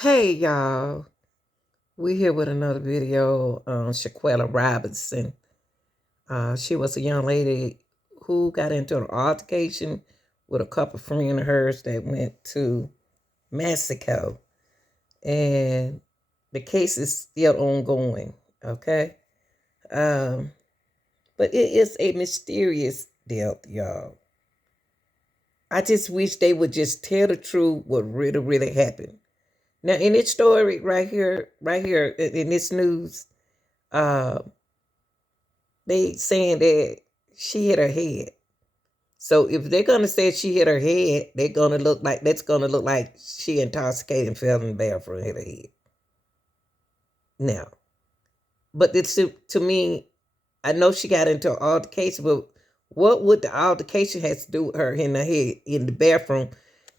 Hey y'all, we here with another video on Shanquella Robinson. She was a young lady who got into an altercation with a couple of friends of hers that went to Mexico, and the case is still ongoing. Okay, um, but it is a mysterious death, y'all. I just wish they would just tell the truth what really happened. Now, in this story right here in this news, uh, they saying that she hit her head. So if they're gonna say she hit her head, that's gonna look like she intoxicated and fell in the bathroom and hit her head. Now, but it's to me, I know she got into an altercation, but what would the altercation has to do with her in the head in the bathroom?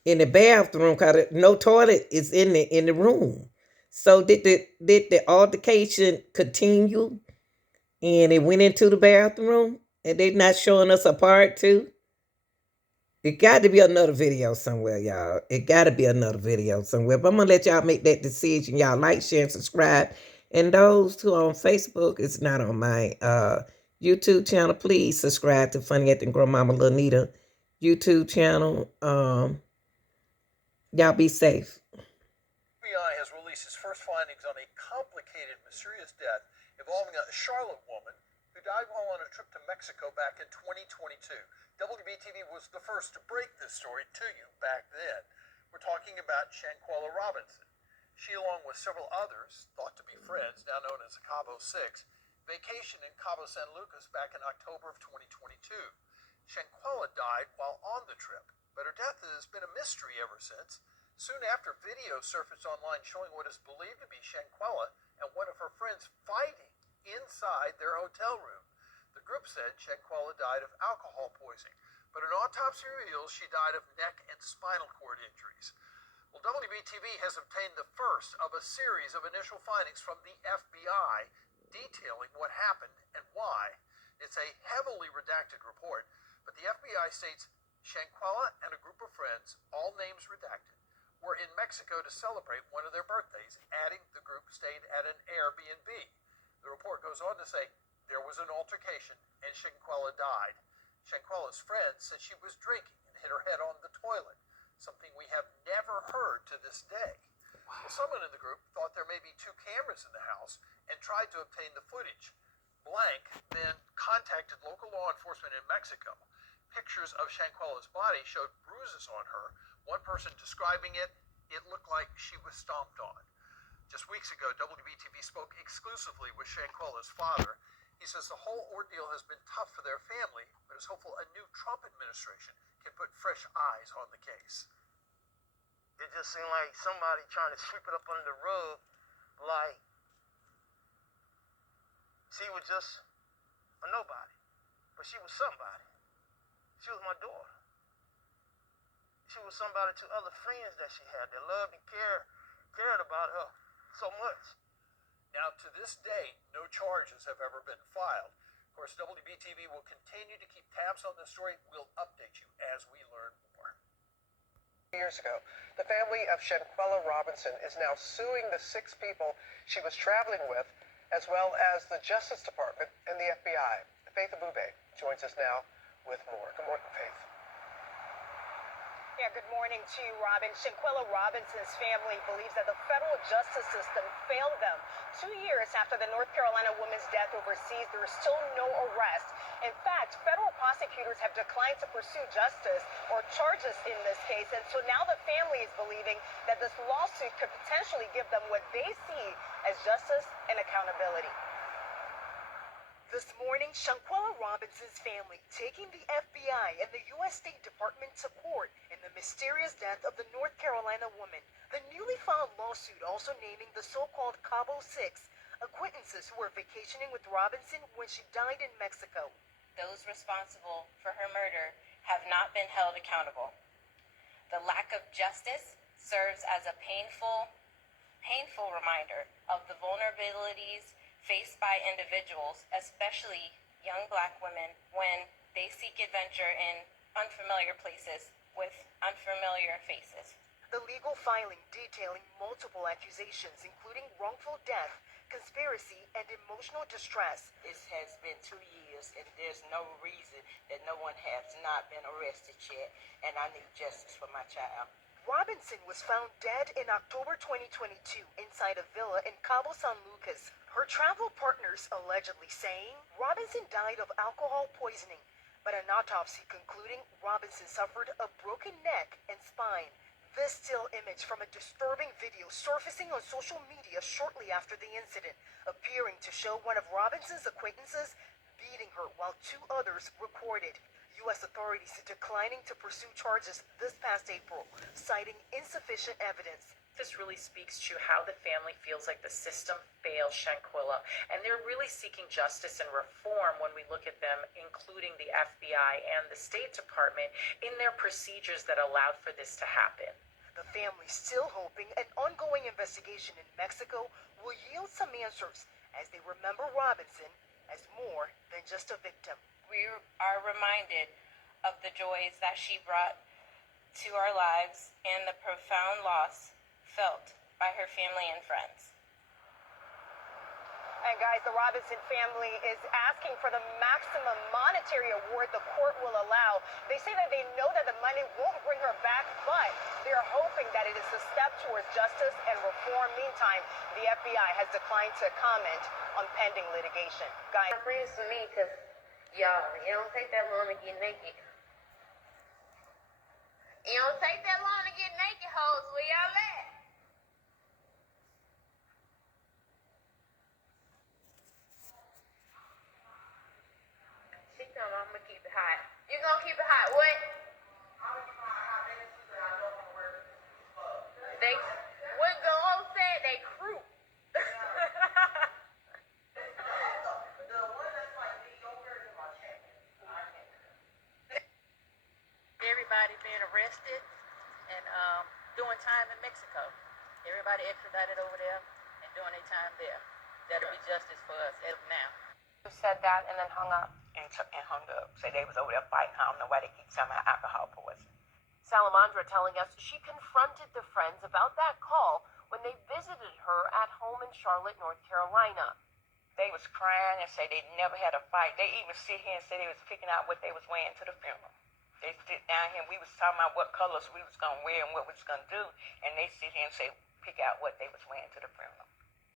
In the bathroom, cause no toilet is in the room. So did the altercation continue and it went into the bathroom and they not showing us a part two? It got to be another video somewhere, y'all. It got to be another video somewhere. But I'm gonna let y'all make that decision. Y'all like, share, and subscribe. And those who are on Facebook, it's not on my YouTube channel. Please subscribe to Funny Acting Grandmama Lanita YouTube channel. Y'all be safe. FBI has released its first findings on a complicated, mysterious death involving a Charlotte woman who died while on a trip to Mexico back in 2022. WBTV was the first to break this story to you back then. We're talking about Shanquella Robinson. She, along with several others, thought to be friends, now known as the Cabo 6, vacationed in Cabo San Lucas back in October of 2022. Shanquella died while on the trip, but her death has been a mystery ever since. Soon after, video surfaced online showing what is believed to be Shanquella and one of her friends fighting inside their hotel room. The group said Shanquella died of alcohol poisoning, but an autopsy reveals she died of neck and spinal cord injuries. Well, WBTV has obtained the first of a series of initial findings from the FBI detailing what happened and why. It's a heavily redacted report, but the FBI states Shanquella and a group of friends, all names redacted, were in Mexico to celebrate one of their birthdays, adding the group stayed at an Airbnb. The report goes on to say there was an altercation and Shanquella died. Shanquella's friend said she was drinking and hit her head on the toilet, something we have never heard to this day. Well, someone in the group thought there may be two cameras in the house and tried to obtain the footage. Blank then contacted local law enforcement in Mexico. Pictures of Shanquella's body showed bruises on her. One person describing it looked like she was stomped on. Just weeks ago, WBTV spoke exclusively with Shanquella's father. He says the whole ordeal has been tough for their family, but is hopeful a new Trump administration can put fresh eyes on the case. It just seemed like somebody trying to sweep it up under the rug, like she was just a nobody, but she was somebody. She was my daughter. She was somebody to other friends that she had that loved and cared about her so much. Now, to this day, no charges have ever been filed. Of course, WBTV will continue to keep tabs on this story. We'll update you as we learn more. Years ago, the family of Shanquella Robinson is now suing the 6 people she was traveling with, as well as the Justice Department and the FBI. Faith Abube joins us now with more. Good morning, Faith. Yeah, good morning to you, Robin. Shanquella Robinson's family believes that the federal justice system failed them. 2 years after the North Carolina woman's death overseas, there is still no arrest. In fact, federal prosecutors have declined to pursue justice or charges in this case. And so now the family is believing that this lawsuit could potentially give them what they see as justice and accountability. This morning, Shanquella Robinson's family taking the FBI and the U.S. State Department to court in the mysterious death of the North Carolina woman. The newly filed lawsuit also naming the so-called Cabo 6 acquaintances who were vacationing with Robinson when she died in Mexico. Those responsible for her murder have not been held accountable. The lack of justice serves as a painful reminder of the vulnerabilities faced by individuals, especially young Black women, when they seek adventure in unfamiliar places with unfamiliar faces. The legal filing detailing multiple accusations, including wrongful death, conspiracy, and emotional distress. It has been 2 years, and there's no reason that no one has not been arrested yet, and I need justice for my child. Robinson was found dead in October 2022 inside a villa in Cabo San Lucas. Her travel partners allegedly saying Robinson died of alcohol poisoning, but an autopsy concluding Robinson suffered a broken neck and spine. This still image from a disturbing video surfacing on social media shortly after the incident, appearing to show one of Robinson's acquaintances beating her while two others recorded. U.S. authorities declining to pursue charges this past April, citing insufficient evidence. This really speaks to how the family feels like the system failed Shanquella, and they're really seeking justice and reform when we look at them, including the FBI and the State Department, in their procedures that allowed for this to happen. The family still hoping an ongoing investigation in Mexico will yield some answers as they remember Robinson as more than just a victim. We are reminded of the joys that she brought to our lives and the profound loss felt by her family and friends. And guys, the Robinson family is asking for the maximum monetary award the court will allow. They say that they know that the money won't bring her back, but they're hoping that it is a step towards justice and reform. Meantime, the FBI has declined to comment on pending litigation. Guys, My friends for me, because y'all, it don't take that long to get naked. It don't take that long to get naked, hoes. Where y'all at? She told me I'm gonna keep it hot. You gonna keep it hot? What? They, what Go said, they crew. Everybody being arrested and doing time in Mexico. Everybody extradited over there and doing their time there. That'll be justice for us as of now. Who said that and then hung up? And hung up. Said they was over there fighting. I don't know why they keep talking about alcohol poison. Salamandra telling us she confronted the friends about that call when they visited her at home in Charlotte, North Carolina. They was crying and said they never had a fight. They even sit here and say they was picking out what they was wearing to the funeral. They sit down here and we was talking about what colors we was going to wear and what we was going to do. And they sit here and say, pick out what they was wearing to the funeral.